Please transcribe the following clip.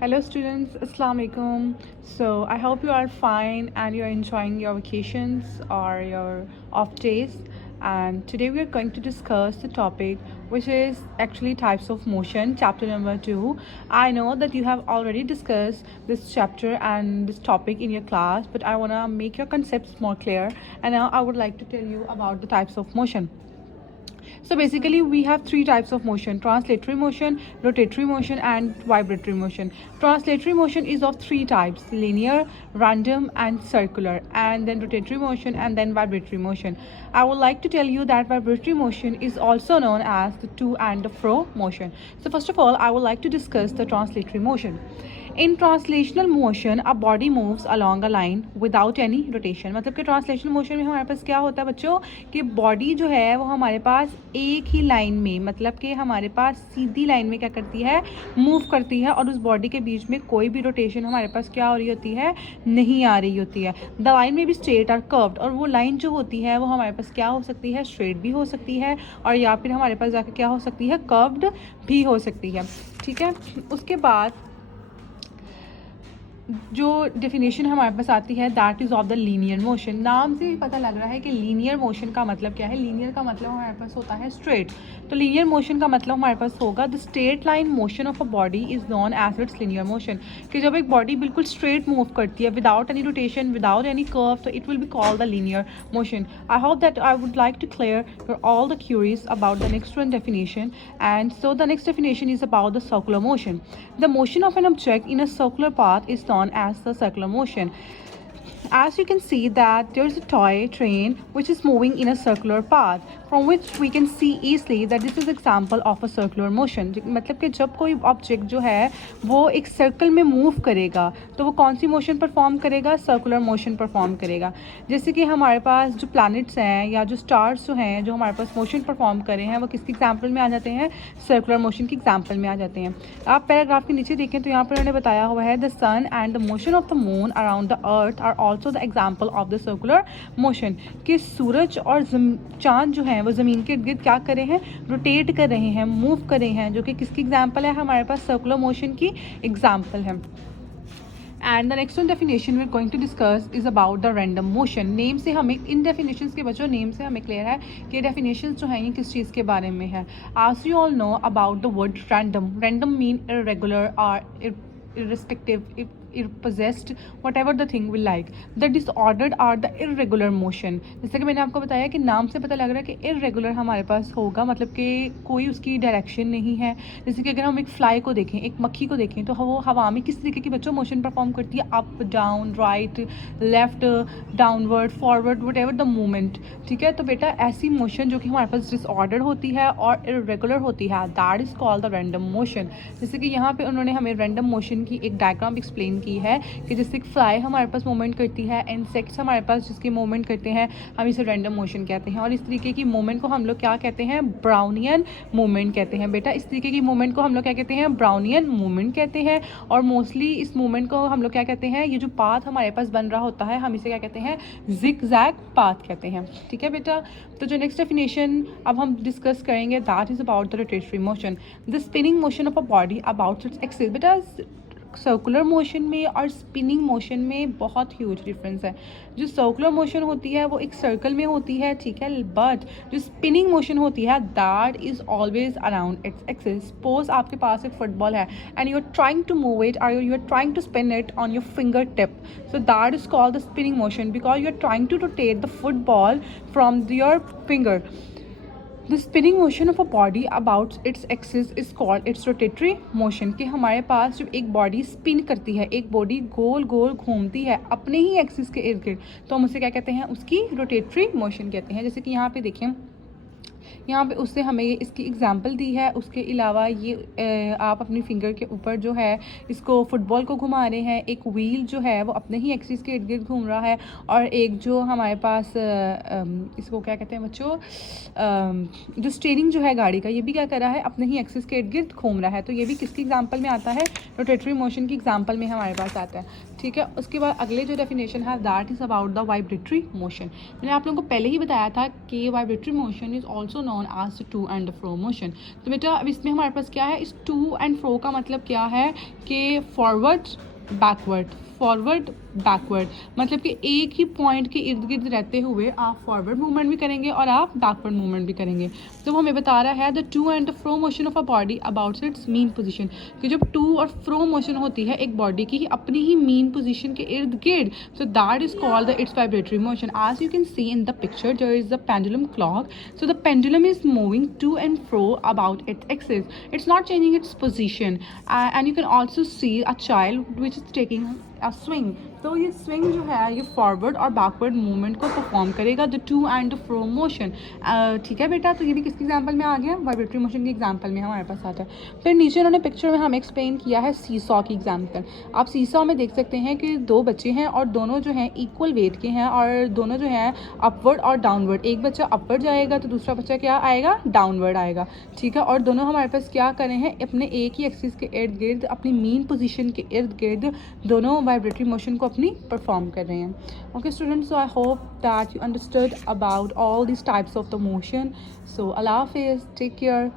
Hello students, Assalamu alaikum. So I hope you are fine and you are enjoying your vacations or your off days. And today we are going to discuss the topic which is actually types of motion, chapter number 2. I know that you have already discussed this chapter and this topic in your class, but I want to make your concepts more clear, and now I would like to tell you about the types of motion. So basically we have three types of motion: translatory motion, rotatory motion and vibratory motion. Translatory motion is of three types: linear, random and circular, and then rotatory motion and then vibratory motion. I would like to tell you that vibratory motion is also known as the to and the fro motion. So first of all I would like to discuss the translatory motion. In translational motion a body moves along a line without any rotation. मतलब कि translational motion में हमारे पास क्या होता है बच्चों कि body जो है वो हमारे पास एक ही लाइन में, मतलब कि हमारे पास सीधी लाइन में क्या करती है, मूव करती है, और उस बॉडी के बीच में कोई भी रोटेशन हमारे पास क्या हो रही होती है, नहीं आ रही होती है. द लाइन में भी स्ट्रेट और कर्व्ड, और वो लाइन जो होती है वो हमारे पास क्या हो सकती है, स्ट्रेट भी हो सकती है और या फिर हमारे पास जाकर क्या हो सकती है, कर्व्ड भी हो सकती है. ठीक है. उसके बाद जो डेफिनेशन हमारे पास आती है that is of the linear motion. नाम से ही पता लग रहा है कि लीनियर मोशन का मतलब क्या है. लीनियर का मतलब हमारे पास होता है स्ट्रेट. तो लीनियर मोशन का मतलब हमारे पास होगा the straight line motion of a body is known as its linear motion. कि जब एक बॉडी बिल्कुल स्ट्रेट मूव करती है without any rotation, without any curve, तो it will be called the linear motion. I hope that I would like to clear your all the queries about the next one definition. And so the next definition is about the circular motion. The motion of an object in a circular path is known as the circular motion. As you can see that there is a toy train which is moving in a circular path, from which we can see easily that this is example of a circular motion. मतलब कि जब कोई object जो है वो एक circle में move करेगा तो वो कौन सी मोशन परफॉर्म करेगा, सर्कुलर मोशन परफॉर्म करेगा. जैसे कि हमारे पास जो प्लैनेट्स हैं या जो स्टार्स जो हैं जो हमारे पास मोशन परफॉर्म कर रहे हैं वो किसकी एग्जाम्पल में आ जाते हैं, सर्कुलर मोशन की एग्जाम्पल में आ जाते हैं. आप पैराग्राफ के नीचे देखें तो यहाँ पर उन्होंने बताया हुआ है the sun and the motion of the moon around the earth are also the example of the circular motion. कि सूरज और चांद जो है वो ज़मीन के इर्द गिर्द क्या कर रहे हैं, रोटेट कर रहे हैं, मूव कर रहे हैं, जो कि किसकी एग्जाम्पल है, हमारे पास सर्कुलर मोशन की एग्जाम्पल है. And the next one definition we are going to discuss is about the random motion. Name से हमें इन डेफिनेशंस के बच्चों नेम से हमें क्लियर है कि डेफिनेशंस जो हैं ये किस चीज़ के बारे में है. आज you all know about the word random. Random mean irregular और irrespective, possessed, whatever the thing we like. The disordered are the irregular motion. जैसे कि मैंने आपको बताया कि नाम से पता लग रहा है कि irregular हमारे पास होगा, मतलब कि कोई उसकी डायरेक्शन नहीं है. जैसे कि अगर हम एक फ्लाई को देखें, एक मक्खी को देखें, तो वो हवा में किस तरीके की बच्चों मोशन परफॉर्म करती है, up down, right left, downward, forward, what ever the movement. ठीक है. तो बेटा ऐसी मोशन जो कि हमारे पास डिसऑर्डर होती है और इरेगुलर होती है that is called the random motion. जैसे कि यहाँ पे उन्होंने हमें रैंडम मोशन की एक डायग्राम एक्सप्लेन की है कि जैसे फ्लाई हमारे पास मूवमेंट करती है, इंसेक्ट्स हमारे पास जिसकी मूवमेंट करते हैं, हम इसे रैंडम मोशन कहते हैं. और इस तरीके की मूवमेंट को हम लोग क्या कहते हैं, ब्राउनियन मूवमेंट कहते हैं. बेटा इस तरीके की मूवमेंट को हम लोग क्या कहते हैं, ब्राउनियन मूवमेंट कहते हैं. और मोस्टली इस मूवमेंट को हम लोग क्या कहते हैं, ये जो पाथ हमारे पास बन रहा होता है हम इसे क्या कहते हैं, जिग जैग पाथ कहते हैं. ठीक है बेटा. तो जो नेक्स्ट डेफिनेशन अब हम डिस्कस करेंगे that is about the rotatory motion. The spinning motion of a body about its axis. बेटा सर्कुलर मोशन में और स्पिनिंग मोशन में बहुत ह्यूज डिफरेंस है. जो सर्कुलर मोशन होती है वो एक सर्कल में होती है, ठीक है, बट जो स्पिनिंग मोशन होती है that is always around its axis. Suppose आपके पास एक फुटबॉल है and you are trying to move it और you are trying to spin it on your finger tip. So that is called the spinning motion because you are trying to rotate the football from your finger. The spinning motion of a body about its axis is called its rotatory motion. कि हमारे पास जब एक body spin करती है, एक body गोल गोल घूमती है अपने ही एक्सिस के इर्द गिर्द, तो हम उसे क्या कहते हैं, उसकी रोटेटरी मोशन कहते हैं. जैसे कि यहाँ पे देखें, यहाँ पे उससे हमें इसकी एग्जांपल दी है. उसके अलावा ये आप अपनी फिंगर के ऊपर जो है इसको फुटबॉल को घुमा रहे हैं. एक व्हील जो है वो अपने ही एक्सिस के इर्द गिर्द घूम रहा है और एक जो हमारे पास इसको क्या कहते हैं बच्चों, जो स्टीयरिंग जो है गाड़ी का, ये भी क्या कर रहा है, अपने ही एक्सिस के इर्द गिर्द घूम रहा है. तो ये भी किसकी एग्जाम्पल में आता है, रोटेटरी मोशन की एग्जाम्पल में हमारे पास आता है. ठीक है. उसके बाद अगले जो डेफिनेशन है that is about the vibratory motion. मैंने आप लोगों को पहले ही बताया था कि vibratory motion is also also known as to and fro motion. तो बेटा अब इसमें हमारे पास क्या है, इस टू एंड फ्रो का मतलब क्या है कि फॉरवर्ड फॉरवर्ड बैकवर्ड, मतलब कि एक ही पॉइंट के इर्द गिर्द रहते हुए आप फॉरवर्ड मूवमेंट भी करेंगे और आप बैकवर्ड मूवमेंट भी करेंगे। तो वो हमें बता रहा है the two and the fro motion of a body about it's mean position, कि जब टू और फ्रो मोशन होती है एक बॉडी की अपनी ही मीन पोजीशन के इर्द गिर्द, so that is called the its vibratory motion. As you can see in the picture, there is the pendulum clock. So the pendulum is moving to and fro about its axis. It's not changing its position. And you can also see a child which is taking a swing. तो ये swing जो है ये forward और backward movement को perform करेगा, the two and the fro motion. ठीक है बेटा, तो ये भी किसके एग्जांपल में आ गया, वाइब्रेटरी मोशन के एग्जांपल में हमारे पास आता है। फिर नीचे उन्होंने पिक्चर में हमें एक्सप्लेन किया है सीसॉ की एग्जांपल। आप सीसॉ में देख सकते हैं कि दो बच्चे हैं और दोनों जो हैं इक्वल वेट के हैं और दोनों जो हैं अपवर्ड और डाउनवर्ड, एक बच्चा अपवर्ड जाएगा तो दूसरा बच्चा क्या आएगा, डाउनवर्ड आएगा। ठीक है, और दोनों हमारे पास क्या कर रहे हैं, अपने एक ही एक्सिस के इर्द गिर्द अपनी मीन पोजीशन के इर्द गिर्द दोनों वाइब्रेटरी मोशन को अपनी परफॉर्म कर रहे हैं। Okay students, so I hope that you understood about all this types of the motion. So अल्लाह हाफिज़, टेक केयर।